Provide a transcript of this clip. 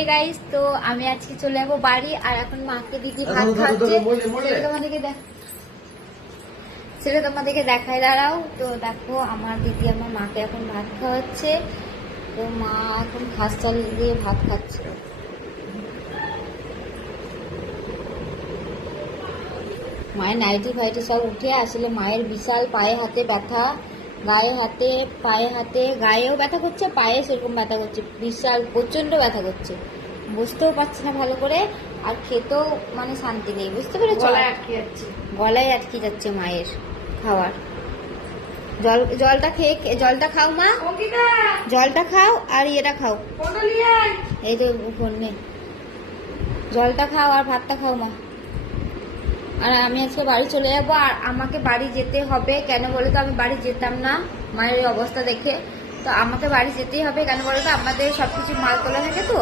Hey guys, তো আমি আজকে চলে যাবো বাড়ি। আর এখন মাকে দিদি ভাত খাচ্ছে, সেটা তোমাদেরকে দেখায়। দাঁড়াও, তো দেখো আমার দিদি আমার মাকে এখন ভাত খাওয়াচ্ছে। তো মা এখন ঘাস চাল দিয়ে ভাত খাচ্ছে। মায়ের নাইটি ফাইটি সব উঠে আসলে মায়ের বিশাল পায়ে হাতে ব্যথা, গায়ে হাতে পায়ে হাতে, গায়েও ব্যথা করছে, পায়ে সেরকম ব্যথা করছে, বিশাল প্রচন্ড ব্যথা করছে, বুঝতেও পারছি না ভালো করে। আর খেতেও মানে শান্তি নেই, বুঝতে পেরেছো? গলায় আটকে যাচ্ছে মায়ের খাওয়ার। জলটা খেয়ে, জলটা খাও মা, জলটা খাও আর ইয়েটা খাও, এই তো ফোন নে, জলটা খাও আর ভাতটা খাও মা। আর আমি আজকে বাড়ি চলে যাবো। আর আমাকে বাড়ি যেতে হবে, কেন বলে তো আমি বাড়ি যেতাম না মায়ের ওই অবস্থা দেখে। তো আমাকে বাড়ি যেতেই হবে, কেন বলে তো আমাদের সবকিছু মাল তোলা থাকে তো।